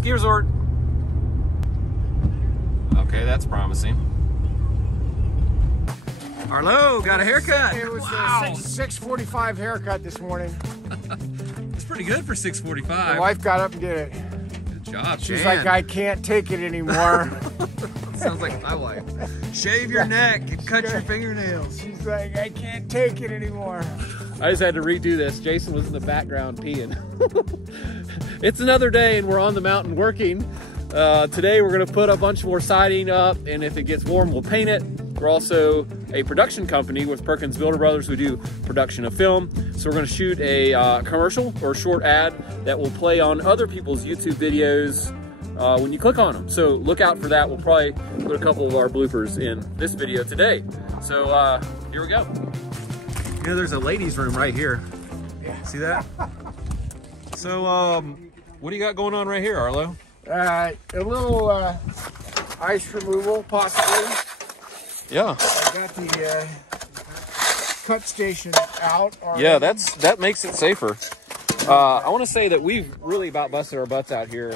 Ski resort. Okay, that's promising. Arlo got a haircut. It was wow. a 6:45 haircut this morning. It's pretty good for 6:45. My wife got up and did it. Good job, She's Jan. like, I can't take it anymore. Sounds like my wife. Shave your neck and cut your fingernails. She's like, I can't take it anymore. I just had to redo this. Jason was in the background peeing. It's another day and we're on the mountain working. Today we're gonna put a bunch more siding up, and if it gets warm, we'll paint it. We're also a production company with Perkins Brothers. We do production of film. So we're gonna shoot a commercial or short ad that will play on other people's YouTube videos when you click on them. So look out for that. We'll probably put a couple of our bloopers in this video today. So here we go. You know, there's a ladies' room right here. See that? So what do you got going on right here, Arlo? A little ice removal, possibly. Yeah. I got the cut station out already. Yeah, that makes it safer. I want to say that we've really about busted our butts out here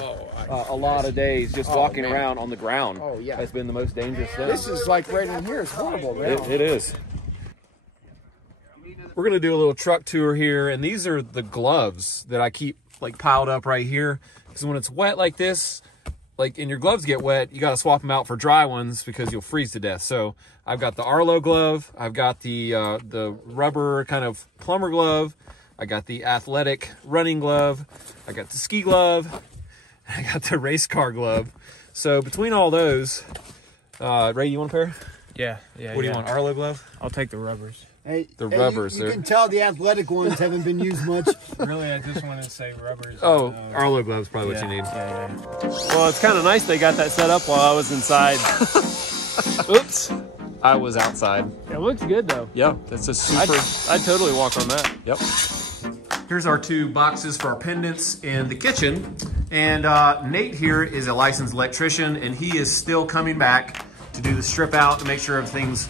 a lot of days just walking around on the ground. Oh, yeah. That's been the most dangerous thing. This is like right in here. It's horrible, man. It is. We're going to do a little truck tour here, and these are the gloves that I keep like piled up right here. Because when it's wet like this, like, and your gloves get wet, you got to swap them out for dry ones because you'll freeze to death. So I've got the Arlo glove. I've got the rubber kind of plumber glove. I got the athletic running glove. I got the ski glove. I got the race car glove. So between all those, Ray, you want a pair? Yeah. What do you want, Arlo glove? I'll take the rubbers. Hey, The rubbers. You can tell the athletic ones haven't been used much. Really, I just wanted to say rubbers. Oh, Arlo glove's probably what you need. Yeah. Well, it's kind of nice they got that set up while I was inside. Oops. I was outside. It looks good though. Yeah, that's a super... I'd totally walk on that. Yep. Here's our two boxes for our pendants in the kitchen. And Nate here is a licensed electrician, and he is still coming back to do the strip out to make sure everything's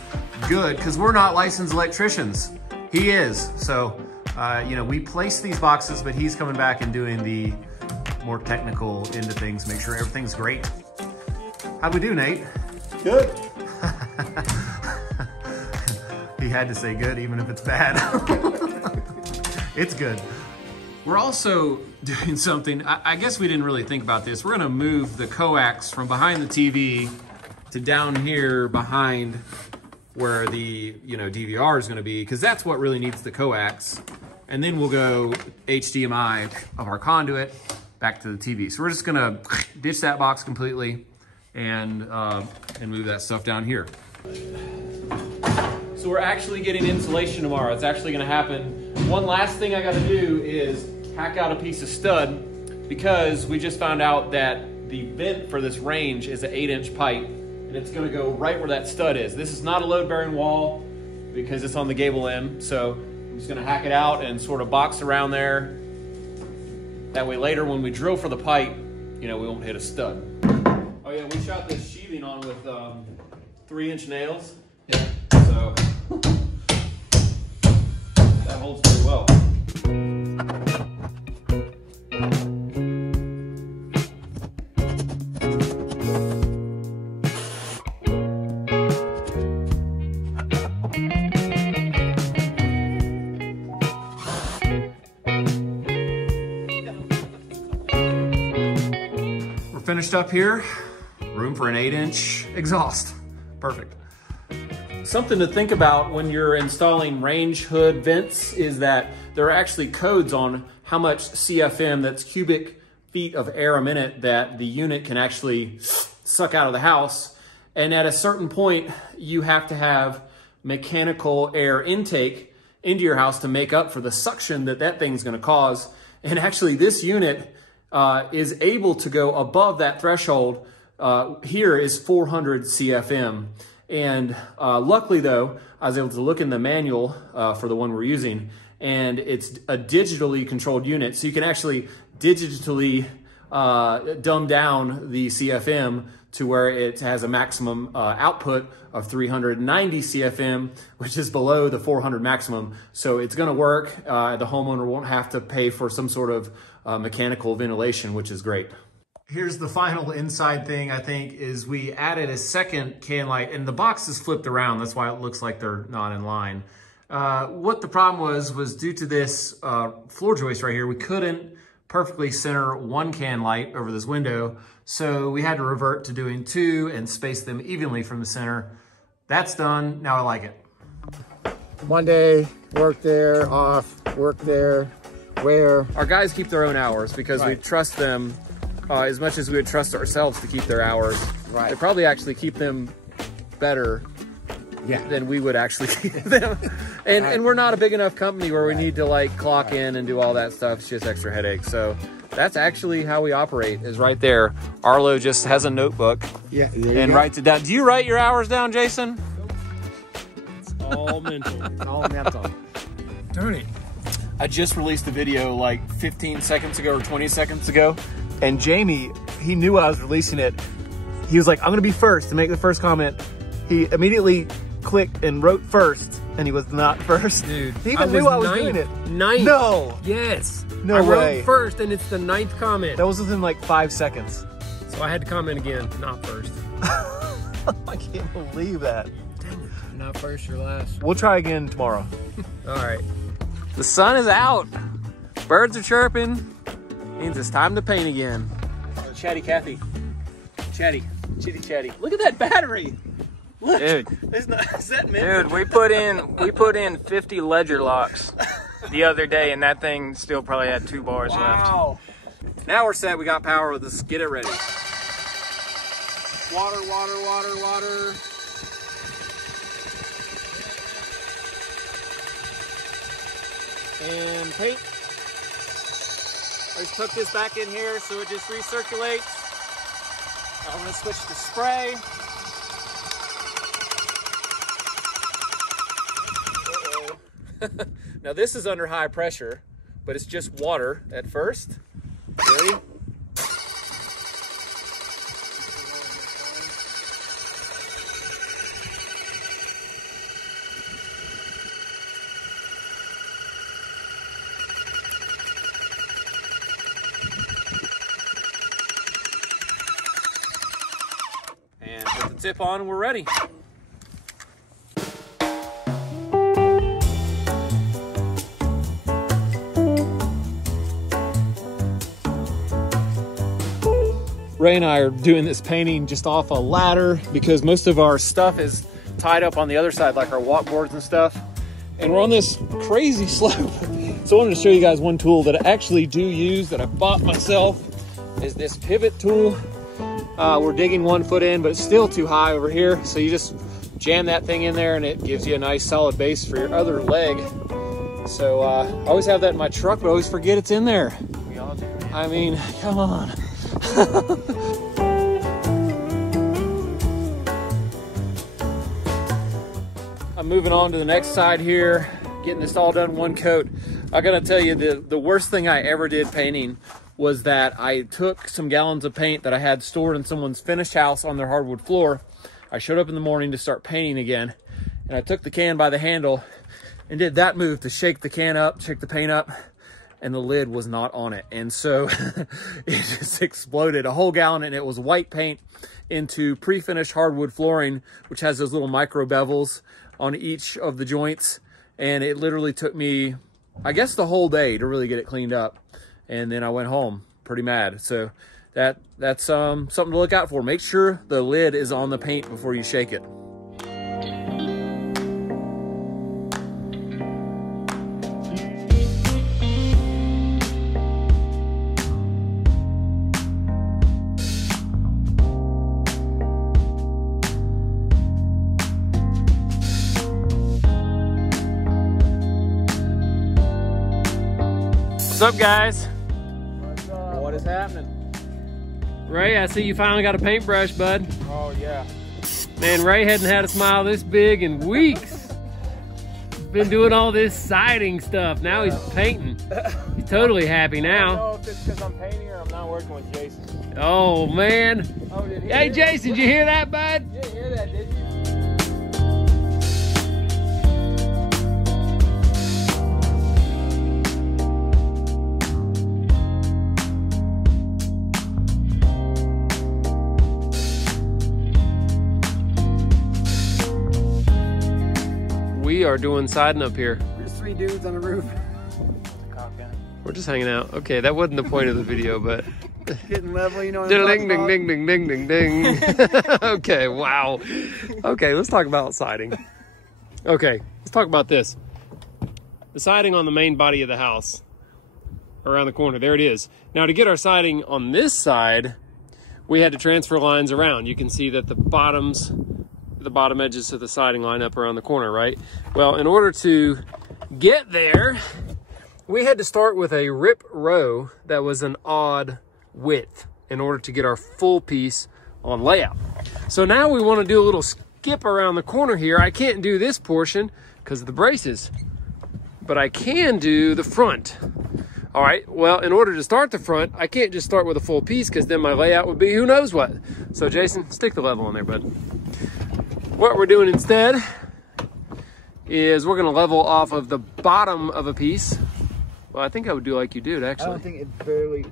good, because we're not licensed electricians. He is. So, you know, we place these boxes, but he's coming back and doing the more technical end of things, make sure everything's great. How'd we do, Nate? Good. He had to say good, even if it's bad. It's good. We're also doing something, I guess we didn't really think about this. We're gonna move the coax from behind the TV to down here behind where the DVR is gonna be, because that's what really needs the coax. And then we'll go HDMI of our conduit back to the TV. So we're just gonna ditch that box completely and move that stuff down here. So we're actually getting insulation tomorrow. It's actually gonna happen. One last thing I gotta do is hack out a piece of stud, because we just found out that the vent for this range is an 8-inch pipe, and it's gonna go right where that stud is. This is not a load-bearing wall because it's on the gable end, so I'm just gonna hack it out and sort of box around there. That way later when we drill for the pipe, we won't hit a stud. Oh yeah, we shot this sheathing on with 3-inch nails. Yeah. So that holds pretty well. We're finished up here. Room for an 8-inch exhaust. Perfect. Something to think about when you're installing range hood vents is that there are actually codes on how much CFM, that's cubic feet of air a minute, that the unit can actually suck out of the house. And at a certain point, you have to have mechanical air intake into your house to make up for the suction that thing's gonna cause. And actually this unit is able to go above that threshold. Here is 400 CFM. And luckily though, I was able to look in the manual for the one we're using, and it's a digitally controlled unit. So you can actually digitally dumb down the CFM to where it has a maximum output of 390 CFM, which is below the 400 maximum. So it's gonna work. The homeowner won't have to pay for some sort of mechanical ventilation, which is great. Here's the final inside thing, I think, is we added a second can light, and the box is flipped around. That's why it looks like they're not in line. What the problem was due to this floor joist right here, we couldn't perfectly center one can light over this window. So we had to revert to doing two and space them evenly from the center. That's done. Now I like it. One day, work there, off, work there, wear. Our guys keep their own hours because we trust them as much as we would trust ourselves to keep their hours. Right. They probably actually keep them better than we would actually keep them. And we're not a big enough company where we need to like clock in and do all that stuff. It's just extra headache. So that's actually how we operate, is right there. Arlo just has a notebook and writes it down. Do you write your hours down, Jason? It's all mental. It's all mental. Darn it. I just released a video like 15 seconds ago or 20 seconds ago, and Jamie, he knew I was releasing it. He was like, I'm gonna be first to make the first comment. He immediately clicked and wrote first, and he was not first. Dude, he even knew I was doing it. Ninth. No. Yes. No I way. wrote first, and it's the 9th comment. That was within like 5 seconds. So I had to comment again, not first. I can't believe that. Dang it. Not first or last. We'll try again tomorrow. All right. The sun is out. Birds are chirping. Means it's time to paint again. Chatty Cathy. Chatty. Chitty chatty. Look at that battery. Look. Dude. Is that meant? Dude, we put in 50 ledger locks the other day, and that thing still probably had 2 bars left. Wow. Now we're set. We got power. Let's get it ready. Water, water, water, water. And paint. I just tuck this back in here so it just recirculates. I'm gonna switch to spray. Now this is under high pressure, but it's just water at first. Ready? And put the tip on and we're ready. Ray and I are doing this painting just off a ladder because most of our stuff is tied up on the other side, like our walkboards and stuff. And we're on this crazy slope. So I wanted to show you guys one tool that I actually do use that I bought myself is this pivot tool. We're digging 1 foot in, but it's still too high over here. So you just jam that thing in there and it gives you a nice solid base for your other leg. So I always have that in my truck, but I always forget it's in there. We all do. I mean, come on. I'm moving on to the next side here, getting this all done 1 coat. I gotta tell you, the worst thing I ever did painting was that I took some gallons of paint that I had stored in someone's finished house on their hardwood floor. I showed up in the morning to start painting again, and I took the can by the handle and did that move to shake the can up, shake the paint up, and the lid was not on it. And so it just exploded, a whole gallon, and it was white paint into pre-finished hardwood flooring, which has those little micro bevels on each of the joints. And it literally took me, I guess, the whole day to really get it cleaned up. And then I went home pretty mad. So that's something to look out for. Make sure the lid is on the paint before you shake it. What's up, guys? What is happening? Ray, I see you finally got a paintbrush, bud. Oh yeah. Man, Ray hadn't had a smile this big in weeks. Been doing all this siding stuff. Now he's painting. He's totally happy I don't now. know if it's because I'm painting or I'm not working with Jason. Oh, man. Oh, did he Hey, Jason, did you hear that, bud? You didn't hear that, did you? are doing siding up here? We're just 3 dudes on a roof. We're just hanging out. Okay, that wasn't the point of the video, but Getting level, you know what ding, ding, ding, ding, ding, ding, ding. Okay, wow. Okay, let's talk about siding. Okay, let's talk about this. The siding on the main body of the house, around the corner, there it is. Now to get our siding on this side, we had to transfer lines around. You can see that the bottom edges of the siding line up around the corner, right? Well, in order to get there, we had to start with a rip row that was an odd width in order to get our full piece on layout. So now we want to do a little skip around the corner here. I can't do this portion because of the braces, but I can do the front. All right, well, in order to start the front, I can't just start with a full piece because then my layout would be who knows what. So Jason, stick the level on there, bud. What we're doing instead is we're gonna level off of the bottom of a piece. Well, I think I would do like you did, actually. I don't think it barely...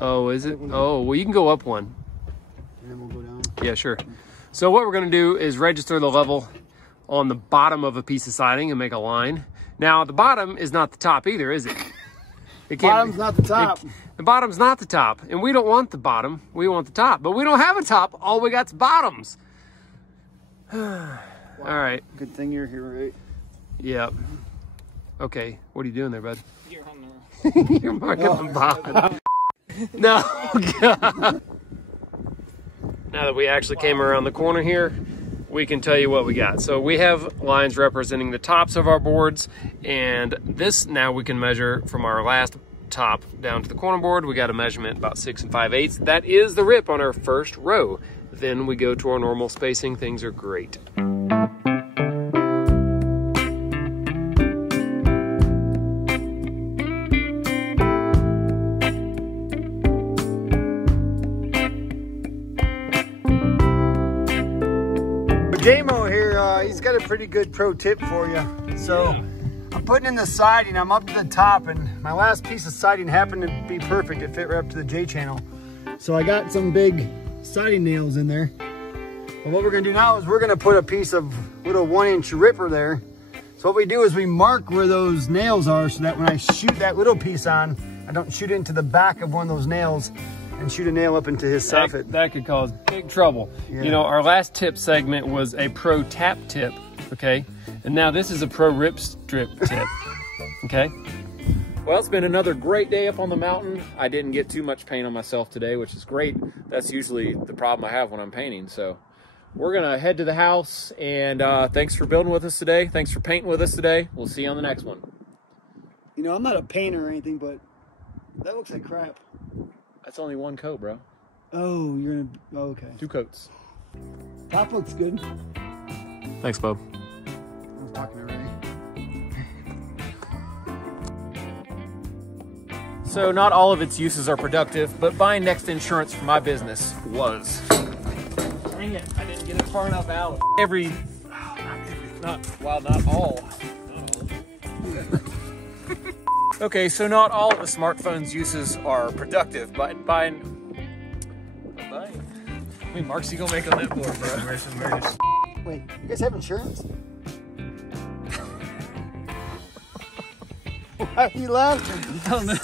Oh, is it? Oh, well, you can go up one. And then we'll go down. Yeah, sure. So what we're gonna do is register the level on the bottom of a piece of siding and make a line. Now, the bottom is not the top either, is it? It can't Bottom's not the top. The bottom's not the top, and we don't want the bottom. We want the top, but we don't have a top. All we got's bottoms. Wow. All right. Good thing you're here, right? Yep. Okay, what are you doing there, bud? You're on the You're marking the bottom. No, God. Now that we actually came around the corner here, we can tell you what we got. So we have lines representing the tops of our boards, and this now we can measure from our last top down to the corner board. We got a measurement about 6 5/8. That is the rip on our first row. Then we go to our normal spacing. Things are great. Damo here, he's got a pretty good pro tip for you. So I'm putting in the siding, I'm up to the top, and my last piece of siding happened to be perfect. It fit right up to the J channel. So I got some big siding nails in there. But what we're gonna do now is we're gonna put a piece of little 1-inch ripper there. So what we do is we mark where those nails are so that when I shoot that little piece on, I don't shoot into the back of one of those nails and shoot a nail up into his soffit. That could cause big trouble. Yeah. You know, our last tip segment was a pro tap tip, okay? And now this is a pro rip strip tip, okay? Well, it's been another great day up on the mountain. I didn't get too much paint on myself today, which is great. That's usually the problem I have when I'm painting. So we're gonna head to the house, and thanks for building with us today. Thanks for painting with us today. We'll see you on the next one. You know, I'm not a painter or anything, but that looks like crap. That's only one coat, bro. Oh, you're gonna, oh, okay. 2 coats. Top looks good. Thanks, Bob. I was talking to Ray. So not all of its uses are productive, but buying Next Insurance for my business was. Dang it, I didn't get it far enough out. Not all. Okay, so not all of the smartphone's uses are productive, but buying. I mean, Mark's you gonna make a lip board, bro. Wait, you guys have insurance? Why are you laughing? I don't know.